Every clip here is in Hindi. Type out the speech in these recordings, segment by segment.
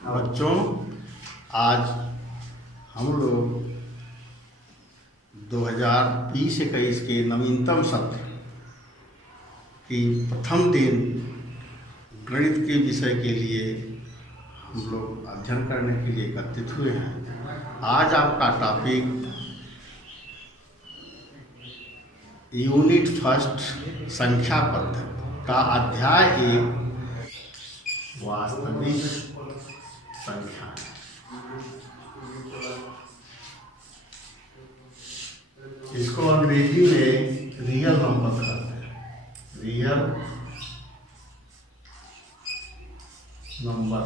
बच्चों, आज हम लोग 2020-21 के नवीनतम सत्र की प्रथम दिन गणित के विषय के लिए हम लोग अध्ययन करने के लिए एकत्रित हुए हैं। आज आपका टॉपिक यूनिट फर्स्ट संख्या पद्धति का अध्याय 1 वास्तविक संख्या। इसको अंग्रेजी में रियल नंबर कहते हैं, रियल नंबर।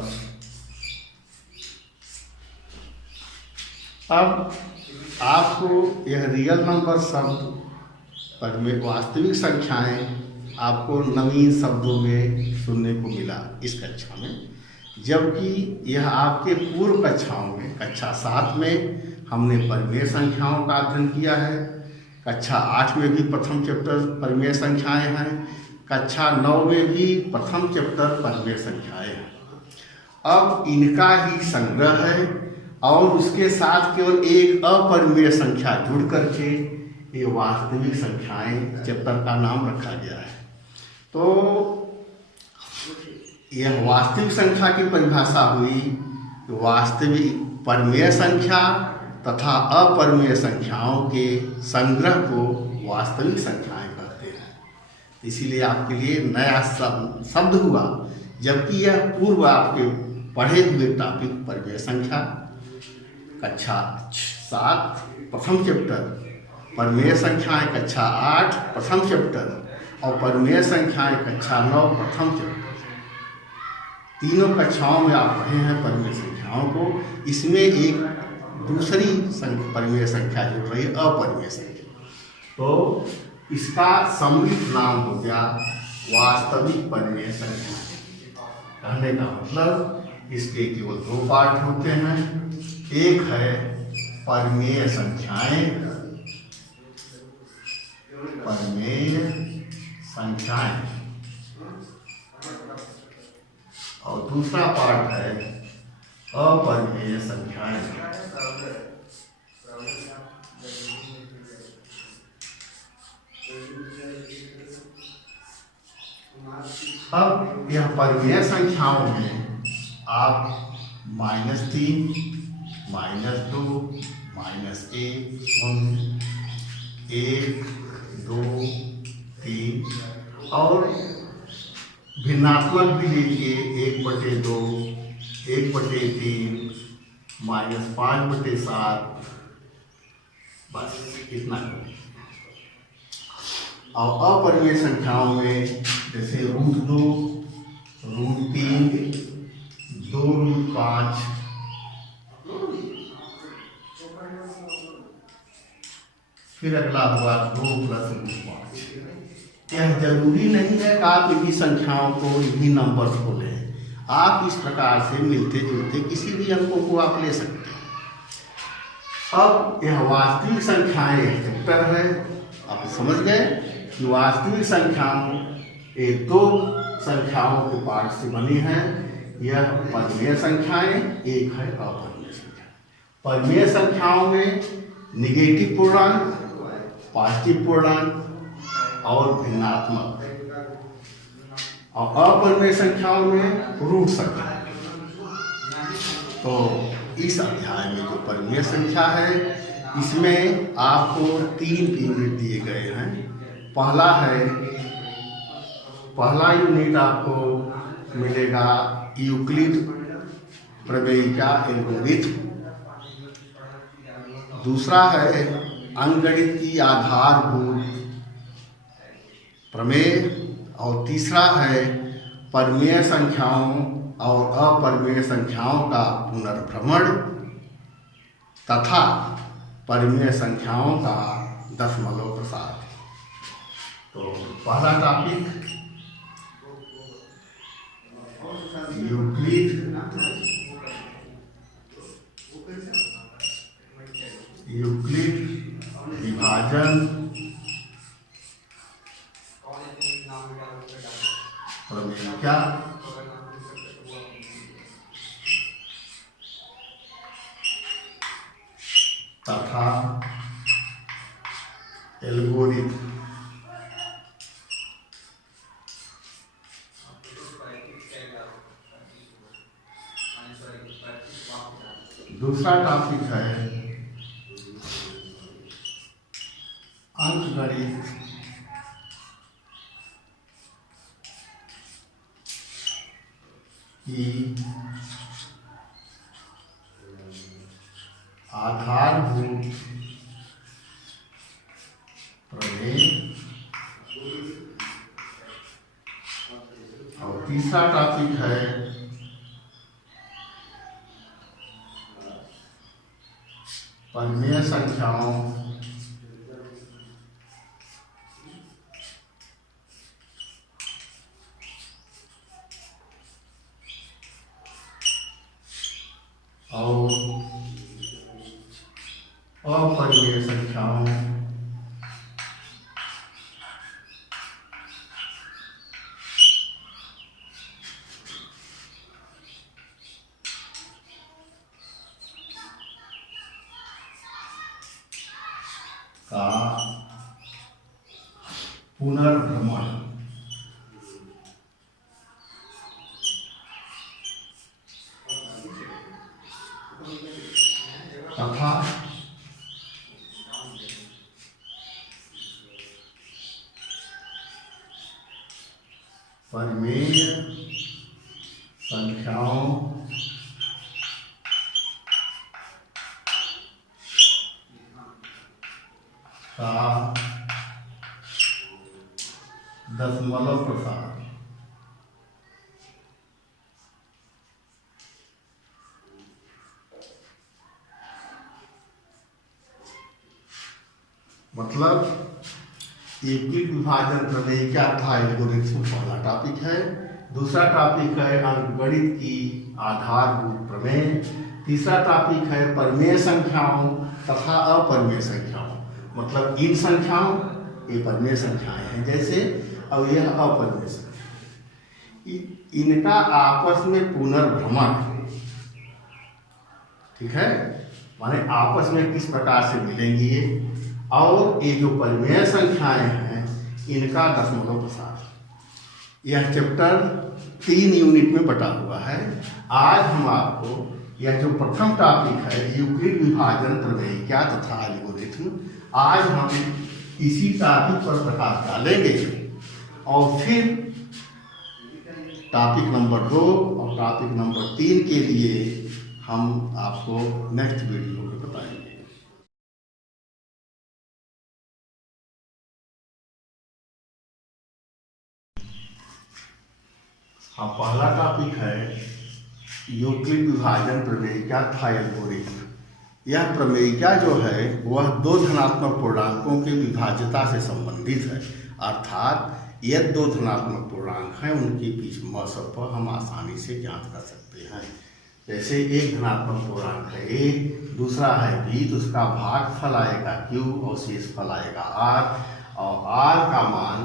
अब आपको यह रियल नंबर शब्द पर में वास्तविक संख्याएं आपको नवीन शब्दों में सुनने को मिला इस कक्षा में, जबकि यह आपके पूर्व कक्षाओं में कक्षा 7 में हमने परिमेय संख्याओं का अध्ययन किया है। कक्षा 8 में भी प्रथम चैप्टर परिमेय संख्याएं हैं। कक्षा 9 में भी प्रथम चैप्टर परिमेय संख्याएं हैं। अब इनका ही संग्रह है और उसके साथ केवल एक अपरिमेय संख्या जुड़ करके ये वास्तविक संख्याएं चैप्टर का नाम रखा गया है। तो यह वास्तविक संख्या की परिभाषा हुई। वास्तविक परिमेय संख्या तथा अपरिमेय संख्याओं के संग्रह को वास्तविक संख्याएं कहते हैं। इसीलिए आपके लिए नया शब्द हुआ, जबकि यह पूर्व आपके पढ़े हुए टॉपिक परिमेय संख्या कक्षा 7 प्रथम चैप्टर, परिमेय संख्याएं कक्षा 8 प्रथम चैप्टर और परिमेय संख्याएं कक्षा 9 प्रथम चैप्टर, तीनों कक्षाओं में आप पढ़े हैं परिमेय संख्याओं को। इसमें एक दूसरी परिमेय संख्या जो रही अपरिमेय संख्या, तो इसका सम्मिलित नाम हो गया वास्तविक परिमेय संख्या। कहने का मतलब इसके केवल 2 पार्ट होते हैं। एक है परिमेय संख्याएं, परिमेय संख्याएं, और दूसरा पार्ट है अपरिमेय संख्याएं। अब यह परिमेय संख्याओं में आप -3, -2, -1, 0, 1, 2, 3 और भिन्नात्मक भी लीजिए 1/2, 1/3, -5/7, बस इतना। और अपरिमेय संख्याओं में जैसे √2, √3, 2√5, फिर अगला हुआ 2 + √5। यह जरूरी नहीं है कि आप इन्हीं संख्याओं को, इन्हीं नंबर्स को लें। आप इस प्रकार से मिलते जुलते किसी भी अंकों को आप ले सकते हैं। अब यह वास्तविक संख्याएं चैप्टर है। आप समझ गए कि वास्तविक संख्याओं ये 2 संख्याओं के पार्ट से बनी है। यह परिमेय संख्याएं, एक है अपरिमेय संख्या। परिमेय संख्याओं में निगेटिव पूर्णांक, पॉजिटिव पूर्णांक और भिन्नात्मक, और अपरिमेय संख्याओं में रूट संख्या। तो इस अध्याय में जो परिमेय संख्या है, इसमें आपको 3 यूनिट दिए गए हैं। पहला यूनिट आपको मिलेगा यूक्लिड प्रमेय का एल्गोरिथम, दूसरा है अंकगणित की आधारभूत प्रमेय, और तीसरा है परिमेय संख्याओं और अपरिमेय संख्याओं का पुनर्भ्रमण तथा परिमेय संख्याओं का दशमलव प्रसार। तो पहला टॉपिक यूक्लिड विभाजन प्रमेय क्या तथा एल्गोरिथम। दूसरा टॉपिक है अंकगणित की आधारभूत प्रमेय। और तीसरा टॉपिक है परिमेय संख्याओं और अपरिमेय संख्याओं का पुनर्भ्रमण। तथा परिमेय संख्याओं का दशमलव प्रसार। मतलब यूक्लिड विभाजन प्रमेय क्या था, एल्गोरिथम पहला टॉपिक है। दूसरा टॉपिक है अंकगणित की आधारभूत प्रमेय। तीसरा टॉपिक है परिमेय संख्याओं तथा अपरिमेय संख्याओं। मतलब इन संख्याओं, ये परिमेय संख्याएं हैं जैसे, और यह अपरिमेय संख्या, इनका आपस में पुनर्भ्रमण। ठीक है, माने आपस में किस प्रकार से मिलेंगी ये, और ये जो परिमेय संख्याएं हैं इनका दशमलव प्रसार। यह चैप्टर 3 यूनिट में बटा हुआ है। आज हम आपको यह जो प्रथम टॉपिक है यूक्लिड विभाजन प्रमेय क्या तथा एल्गोरिथम, आज हम इसी टॉपिक पर प्रकाश डालेंगे और फिर टॉपिक नंबर 2 और टॉपिक नंबर 3 के लिए हम आपको नेक्स्ट वीडियो में बताएंगे। हाँ, पहला टॉपिक है यूक्लिड विभाजन प्रमेय क्या था एल्गोरिथम। यह प्रमेयिका जो है वह दो धनात्मक पूर्णांकों के विभाज्यता से संबंधित है। अर्थात यह दो धनात्मक पूर्णांक हैं, उनके बीच मौसम पर हम आसानी से जांच कर सकते हैं। जैसे एक धनात्मक पूर्णांक है a, दूसरा है b, तो उसका भागफल आएगा q और शेषफल आएगा r, और r का मान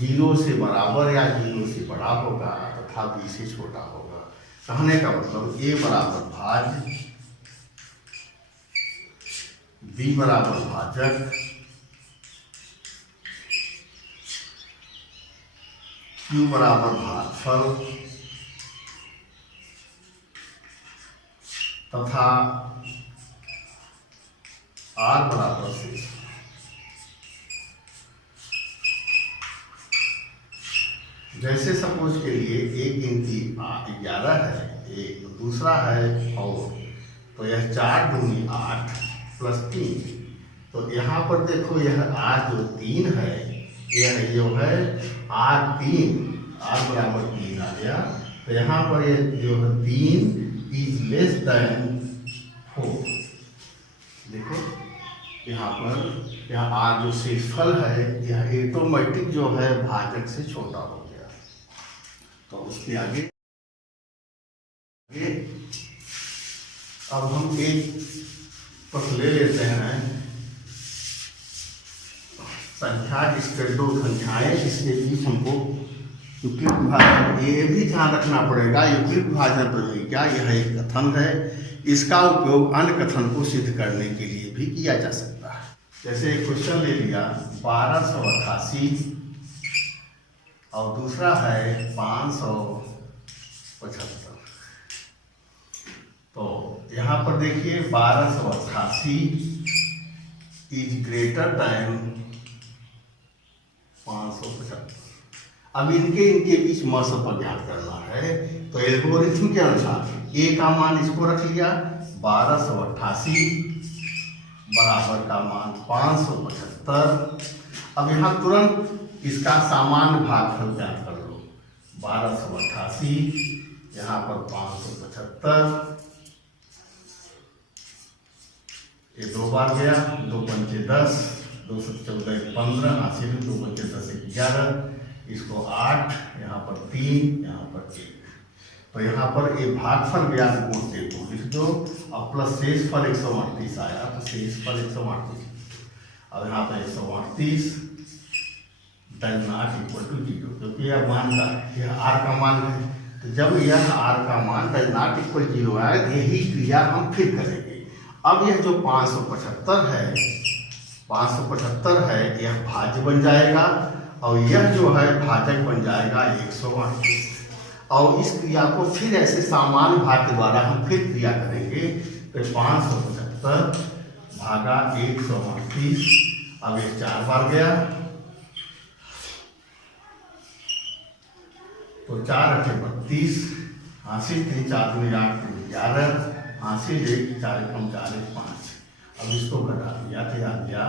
0 से बराबर या 0 से बड़ा होगा तथा b से छोटा होगा। कहने का मतलब a बराबर भाज्य, b बराबर भाजक, q बराबर भागफल तथा r बराबर शेष। जैसे सपोज के लिए एक गिनती 11 है, एक दूसरा है और, तो यह 4 दूनी 8 प्लस 3। तो यहाँ पर देखो यह r जो 3 है, यह जो है r3, r बराबर 3 आ गया। तो यहाँ पर यह जो है 3 इज लेस देन 4। देखो यहाँ पर यह r जो शेषफल है यह ऑटोमेटिक जो है भाजक से छोटा हो गया। तो उसके आगे अब हम एक पक्ष ले लेते हैं संख्या, जिसके दो संख्याएं इसके बीच हमको यूक्लिड विभाजन, ये भी ध्यान रखना पड़ेगा, यूक्लिड विभाजन प्रमेय क्या यह एक कथन है, इसका उपयोग अन्य कथन को सिद्ध करने के लिए भी किया जा सकता है। जैसे एक क्वेश्चन ले लिया 1288 और दूसरा है 575। तो यहाँ पर देखिए 1288 इज ग्रेटर दैन 575। अब इनके बीच मौसम पर ज्ञात करना है। तो एल्गोरिथम के अनुसार ए का मान इसको रख लिया 1288 बराबर का मान 575। अब यहाँ तुरंत इसका सामान्य भागफल ज्ञात कर लो। 1288 यहाँ पर 575, ये 2 बार गया, 2 पंचे 10, 2 14 15, 80 में 2 पंचे 10 11, इसको 8, यहाँ पर 3, यहाँ पर 1। तो यहाँ पर ये भागफल ज्ञात गुण से को लिख दो और प्लस शेषफल 138 आया, तो शेषफल 138। अब यहाँ पर 138 डज नॉट इक्वल टू 0, क्योंकि यह मान का, यह आर का मान है। तो जब यह आर का मान डज नॉट इक्वल 0 आए, यही क्रिया हम फिर करेंगे। अब यह जो 575 है यह भाज्य बन जाएगा और यह जो है भाजक बन जाएगा 138। और इस क्रिया को फिर ऐसे सामान्य भाग के द्वारा हम फिर क्रिया करेंगे। तो 575 भागा 138, अब ये 4 बार गया, तो 4 8 32, 80 3 4 2 8 11, 80 1 4 1 4 1 5। अब इसको घटा दिया तो आ गया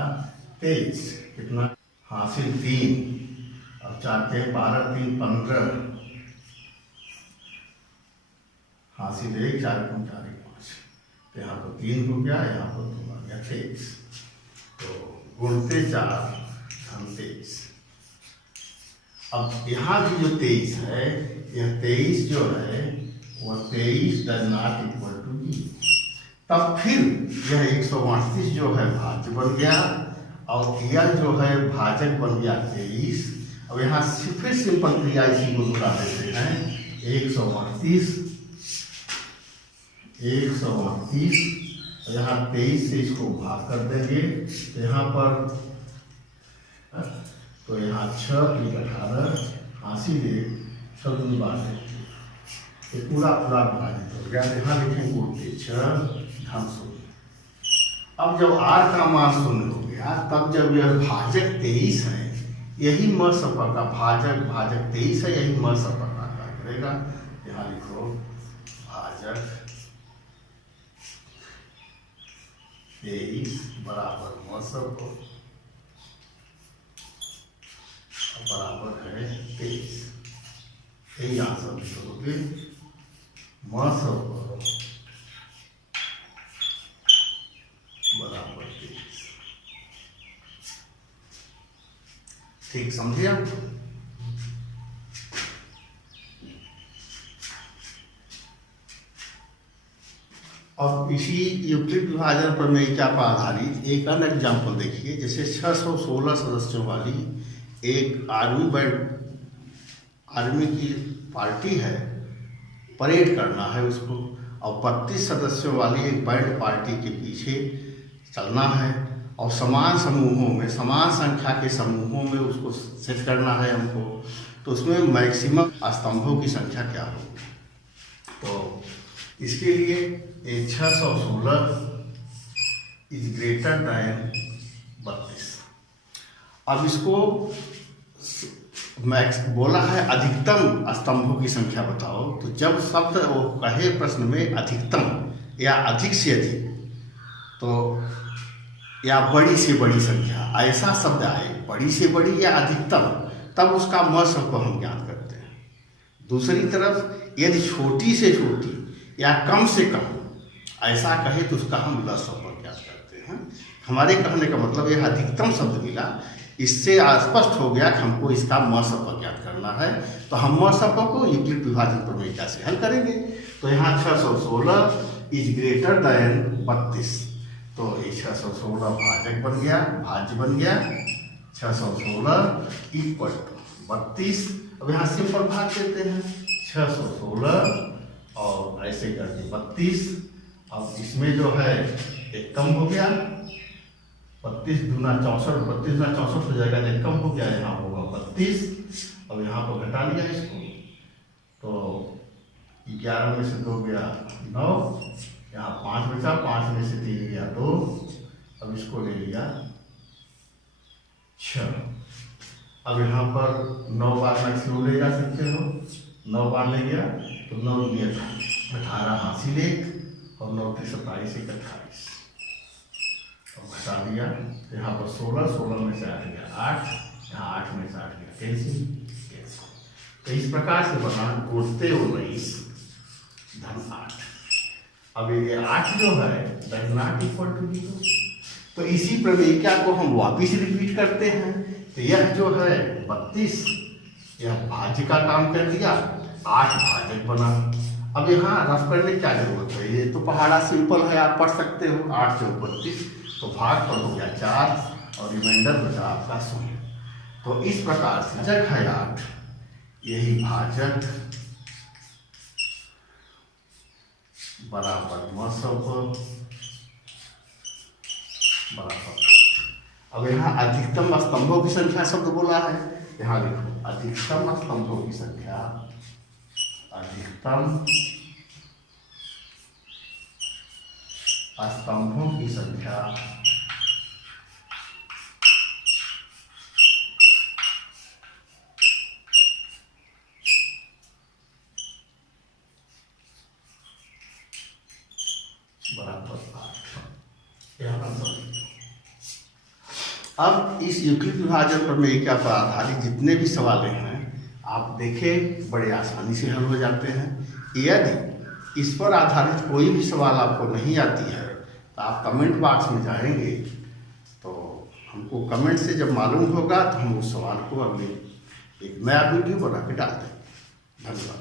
23। कितना? 80 3 और 4 के 12 3 15, 80 1 4 1 4 1 5। तो यहाँ पर 3 हो गया, यहाँ पर 2 आ गया 23। तो गुणते 4 धन 23। अब यहाँ भी जो 23 है, यह 23 जो है वह 23 डज नॉट इक्वल टू 0। तब फिर यह 138 जो है भाज्य बन गया और यह जो है भाजक बन गया 23। अब यहाँ फिर सिंपल क्रिया इसी को दोहरा देते हैं। 138 और यहाँ 23 से इसको भाग कर देंगे। तो यहाँ पर तो यहाँ 6 की 18, 80 1 6 2 12, ये पूरा विभाजित हो गया। यहाँ लिखेंगे उल्टे 6 धन 0। अब जब आर का मान 0 हो गया, तब जब यह भाजक 23 है, यही म सपर का भाजक 23 है, यही म सपर का करेगा। यहाँ लिखो भाजक 23 बराबर म सपर बराबर है 23। यही आंसर लिखोगे म सपर बराबर 23। ठीक समझे आप? और इसी यूक्लिड विभाजन प्रमेय पर आधारित एक अन्य एग्जाम्पल देखिए। जैसे 616 सदस्यों वाली एक आर्मी की पार्टी है, परेड करना है उसको, और 32 सदस्यों वाली एक बैंड पार्टी के पीछे चलना है और समान समूहों में, समान संख्या के समूहों में उसको सेट करना है हमको। तो उसमें मैक्सिमम स्तंभों की संख्या क्या होगी? तो इसके लिए 616 इज ग्रेटर दैन 32। अब इसको मैक्स बोला है अधिकतम स्तंभों की संख्या बताओ। तो जब शब्द वो कहे प्रश्न में अधिकतम या अधिक से अधिक, तो या बड़ी से बड़ी संख्या, ऐसा शब्द आए बड़ी से बड़ी या अधिकतम, तब उसका म शब्द को हम ज्ञात करते हैं। दूसरी तरफ यदि छोटी से छोटी या कम से कम ऐसा कहे तो उसका हम ल शब्द ज्ञात करते हैं। हमारे कहने का मतलब यह अधिकतम शब्द मिला, इससे स्पष्ट हो गया कि हमको इसका म शब्द ज्ञात करना है। तो हम म शब्द को यूक्लिड विभाजन प्रमेय से हल करेंगे। तो यहाँ 616 इज ग्रेटर दैन 32, तो ये 616 भाजक भाज्य बन गया। 616 इक्वल टू 32 अब यहाँ सिंपल भाग देते हैं 616 और ऐसे करके 32। अब इसमें जो है एक कम हो गया, 32 दूना 64, 32 दूना 64 हो जाएगा, एक कम हो गया, यहाँ होगा 32। अब यहाँ पर घटा लिया इसको, तो 11 में से 2 गया 9, यहाँ 5 बचा, 5 में से 3 गया 2, अब इसको ले लिया 6। अब यहाँ पर 9 बार मैक्सिमम ले जा सकते हो, 9 बार ले गया तो 9 दिया 18 हासिल 1 और 9 के 27 1 28, अब घटा दिया तो यहाँ पर 16, 16 में से 8 गया 8, यहाँ 8 में से 8 गया कैंसिल। तो इस प्रकार से बना गोटते 19 धन 8। अब ये 8 जो है दैट नॉट इक्वल टू 0। तो इसी प्रमेयिका को हम वापिस रिपीट करते हैं। तो यह जो है 32 यह भाज्य का काम कर दिया, 8 भाजक बना। अब यहाँ रफ करने की क्या जरूरत है, ये तो पहाड़ा सिंपल है, आप पढ़ सकते हो। 8 चौक 32, तो भाग पर हो गया 4 और रिमाइंडर बचा आपका 0। तो इस प्रकार से जग है 8, यही भाजक बराबर मसब बराबर। अब यहाँ अधिकतम स्तंभों की संख्या शब्द बोला है, यहाँ देखो अधिकतम स्तंभों की संख्या, अधिकतम स्तंभों की संख्या बराबर 8। अब इस यूक्लिड विभाजन प्रमेयिका पर आधारित जितने भी सवाल हैं आप देखें, बड़े आसानी से हल हो जाते हैं। यदि इस पर आधारित कोई भी सवाल आपको नहीं आती है तो आप कमेंट बॉक्स में जाएंगे, तो हमको कमेंट से जब मालूम होगा तो हम उस सवाल को अगले एक नया वीडियो बना के डाल देंगे। धन्यवाद।